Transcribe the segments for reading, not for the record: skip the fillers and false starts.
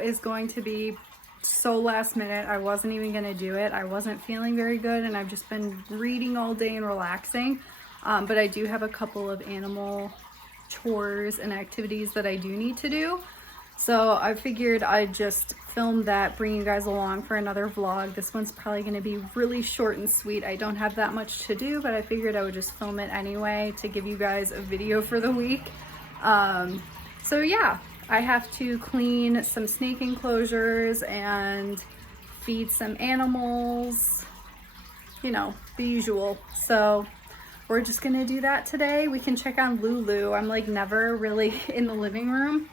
is going to be so last minute. I wasn't even gonna do it. I wasn't feeling very good and I've just been reading all day and relaxing. But I do have a couple of animal chores and activities that I do need to do. So I figured I'd just film that, bring you guys along for another vlog. This one's probably gonna be really short and sweet. I don't have that much to do, but I figured I would just film it anyway to give you guys a video for the week. So yeah, I have to clean some snake enclosures and feed some animals, you know, the usual. So we're just gonna do that today. We can check on Lulu. I'm like never really in the living room.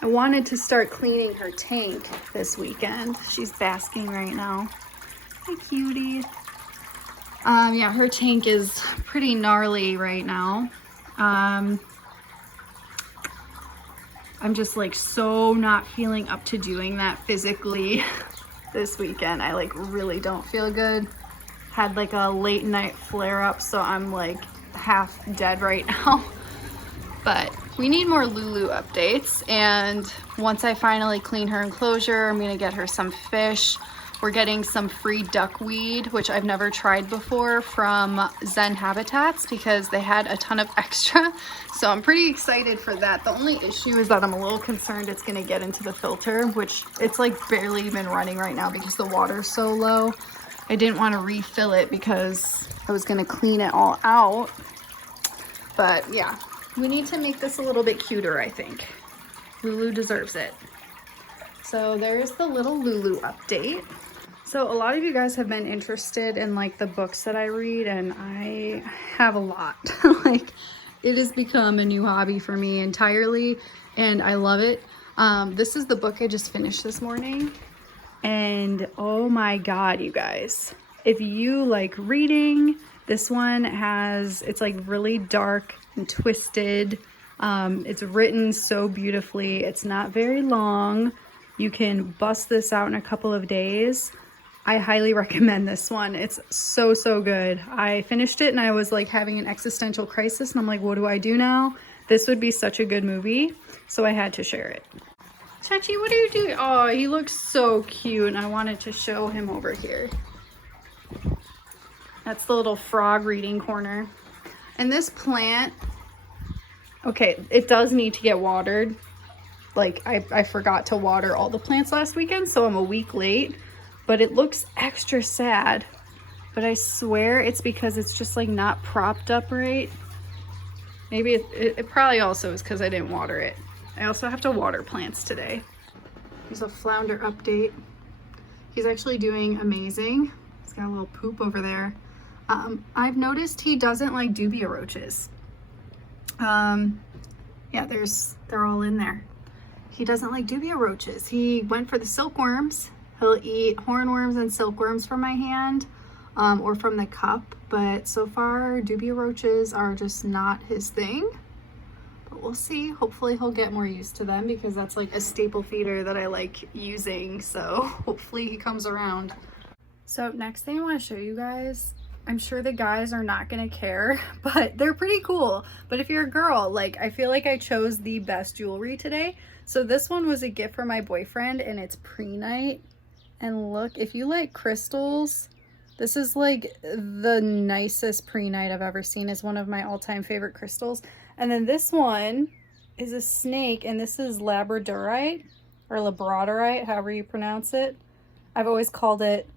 I wanted to start cleaning her tank this weekend. She's basking right now. Hi, cutie. Yeah, her tank is pretty gnarly right now. I'm just like so not feeling up to doing that physically this weekend. I like really don't feel good. Had like a late night flare up, so I'm like half dead right now. But we need more Lulu updates, and once I finally clean her enclosure, I'm gonna get her some fish. We're getting some free duckweed, which I've never tried before, from Zen Habitats because they had a ton of extra. So I'm pretty excited for that. The only issue is that I'm a little concerned it's gonna get into the filter, which it's like barely even running right now because the water's so low. I didn't want to refill it because I was gonna clean it all out. But yeah, we need to make this a little bit cuter, I think. Lulu deserves it. So there's the little Lulu update. So a lot of you guys have been interested in like the books that I read, and I have a lot. Like it has become a new hobby for me entirely, and I love it. This is the book I just finished this morning, and oh my God, you guys, if you like reading, this one it's like really dark and twisted. It's written so beautifully. It's not very long. You can bust this out in a couple of days. I highly recommend this one. It's so, so good. I finished it and I was like having an existential crisis and I'm like, what do I do now? This would be such a good movie. So I had to share it. Chachi, what are you doing? Oh, he looks so cute and I wanted to show him over here. That's the little frog reading corner. And this plant, okay, it does need to get watered. Like I forgot to water all the plants last weekend, so I'm a week late, but it looks extra sad. But I swear it's because it's just like not propped up right. Maybe it probably also is because I didn't water it. I also have to water plants today. Here's a flounder update. He's actually doing amazing. He's got a little poop over there. I've noticed he doesn't like dubia roaches. Yeah, they're all in there. He doesn't like dubia roaches. He went for the silkworms. He'll eat hornworms and silkworms from my hand, or from the cup, but so far dubia roaches are just not his thing. But we'll see. Hopefully he'll get more used to them because that's like a staple feeder that I like using, so hopefully he comes around. So next thing I want to show you guys, I'm sure the guys are not gonna care, but they're pretty cool. But if you're a girl, like I feel like I chose the best jewelry today. So this one was a gift for my boyfriend and it's pre-night. And look, if you like crystals, this is like the nicest pre-night I've ever seen. It's one of my all-time favorite crystals. And then this one is a snake, and this is labradorite or labradorite, however you pronounce it. I've always called it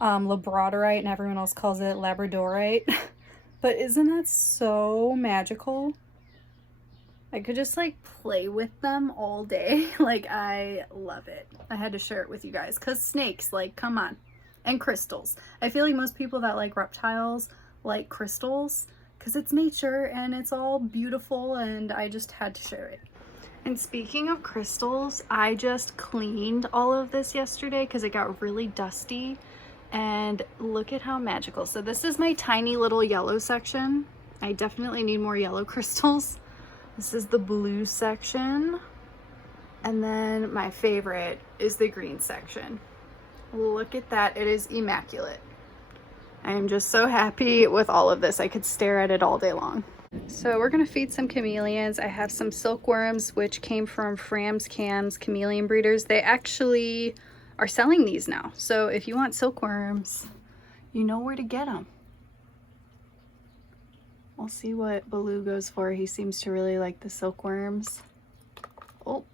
labradorite and everyone else calls it labradorite. But isn't that so magical? I could just like play with them all day. Like I love it. I had to share it with you guys because snakes, like, come on. And crystals. I feel like most people that like reptiles like crystals because it's nature and it's all beautiful, and I just had to share it. And speaking of crystals, I just cleaned all of this yesterday because it got really dusty. And look at how magical. So this is my tiny little yellow section. I definitely need more yellow crystals. This is the blue section. And then my favorite is the green section. Look at that, it is immaculate. I am just so happy with all of this. I could stare at it all day long. So we're gonna feed some chameleons. I have some silkworms, which came from Fram's Cam's chameleon breeders. They actually are selling these now. So if you want silkworms, you know where to get them. We'll see what Baloo goes for. He seems to really like the silkworms. Oh,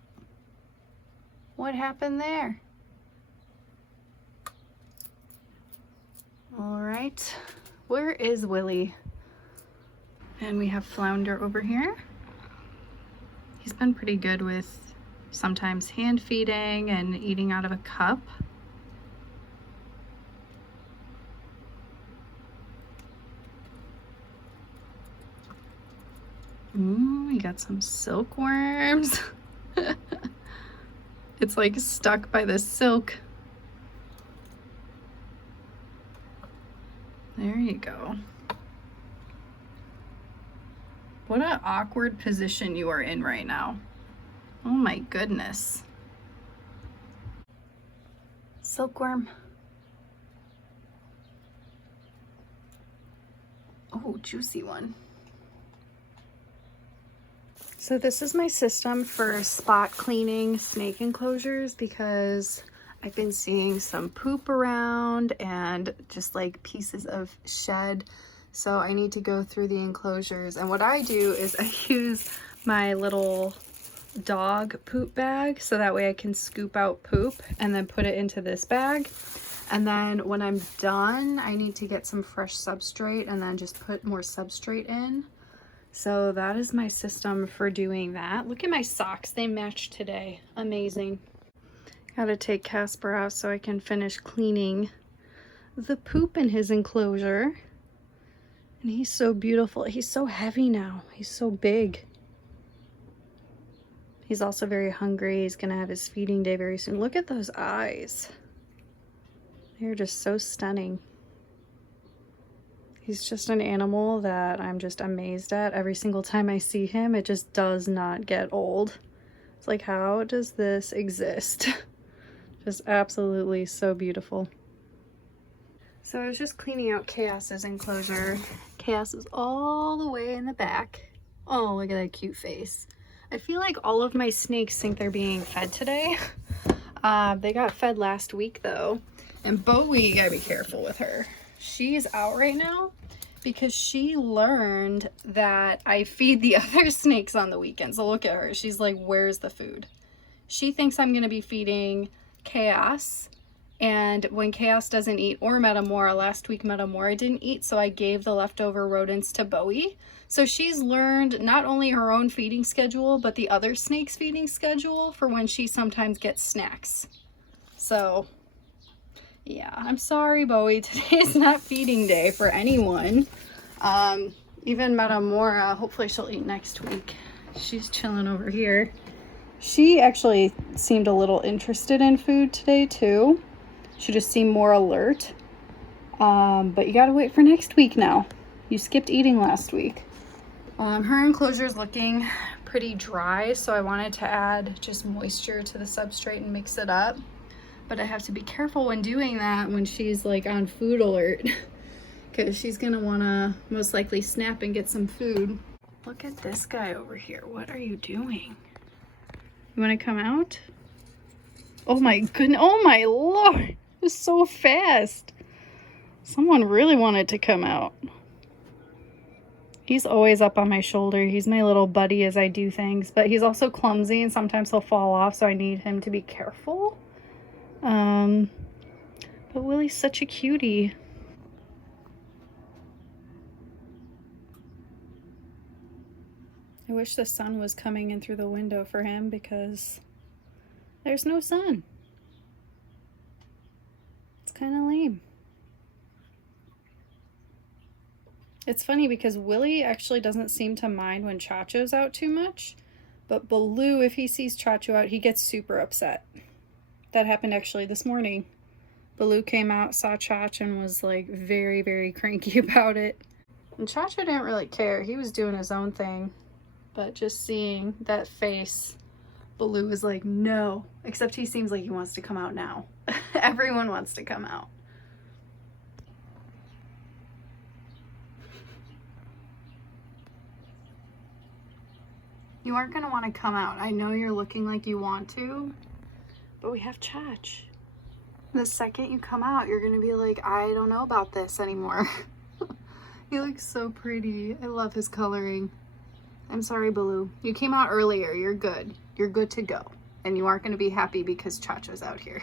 what happened there? All right, where is Willie? And we have Flounder over here. He's been pretty good with sometimes hand feeding and eating out of a cup. Ooh, we got some silkworms. It's like stuck by the silk. There you go. What an awkward position you are in right now. Oh my goodness. Silkworm. Oh, juicy one. So this is my system for spot cleaning snake enclosures because I've been seeing some poop around and just like pieces of shed. So I need to go through the enclosures. And what I do is I use my little dog poop bag so that way I can scoop out poop and then put it into this bag. And then when I'm done, I need to get some fresh substrate and then just put more substrate in. So that is my system for doing that. Look at my socks, they match today. Amazing. Gotta take Casper out so I can finish cleaning the poop in his enclosure. And he's so beautiful. He's so heavy now. He's so big. He's also very hungry. He's gonna have his feeding day very soon. Look at those eyes. They're just so stunning. He's just an animal that I'm just amazed at. Every single time I see him, it just does not get old. It's like, how does this exist? Just absolutely so beautiful. So I was just cleaning out Chaos's enclosure. Chaos is all the way in the back. Oh, look at that cute face. I feel like all of my snakes think they're being fed today. They got fed last week though. And Bowie, you gotta be careful with her. She's out right now because she learned that I feed the other snakes on the weekends. So look at her. She's like, where's the food? She thinks I'm gonna be feeding Chaos. And when Chaos doesn't eat, or Metamora, last week Metamora didn't eat, so I gave the leftover rodents to Bowie. So she's learned not only her own feeding schedule, but the other snakes' feeding schedule for when she sometimes gets snacks. So, yeah, I'm sorry, Bowie. Today is not feeding day for anyone. Even Metamora, hopefully she'll eat next week. She's chilling over here. She actually seemed a little interested in food today, too. She just seemed more alert. But you gotta wait for next week now. You skipped eating last week. Her enclosure is looking pretty dry, so I wanted to add just moisture to the substrate and mix it up. But I have to be careful when doing that when she's like on food alert because she's gonna wanna most likely snap and get some food. Look at this guy over here. What are you doing? You wanna come out? Oh my goodness, oh my lord, it's so fast. Someone really wanted to come out. He's always up on my shoulder. He's my little buddy as I do things, but he's also clumsy and sometimes he'll fall off, so I need him to be careful. But Willie's such a cutie. I wish the sun was coming in through the window for him because there's no sun. It's kind of lame. It's funny because Willie actually doesn't seem to mind when Chacho's out too much, but Baloo, if he sees Chacho out, he gets super upset. That happened actually this morning. Baloo came out, saw Chacho, and was like very, very cranky about it. And Chacho didn't really care. He was doing his own thing. But just seeing that face, Baloo was like, no. Except he seems like he wants to come out now. Everyone wants to come out. You aren't gonna want to come out. I know you're looking like you want to, but we have Chach. The second you come out, you're gonna be like, I don't know about this anymore. He looks so pretty. I love his coloring. I'm sorry, Baloo. You came out earlier. You're good. You're good to go. And you aren't gonna be happy because Chacha's out here.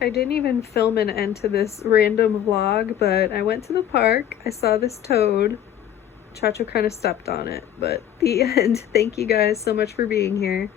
I didn't even film an end to this random vlog, but I went to the park. I saw this toad. Chacho kind of stepped on it, but the end. Thank you guys so much for being here.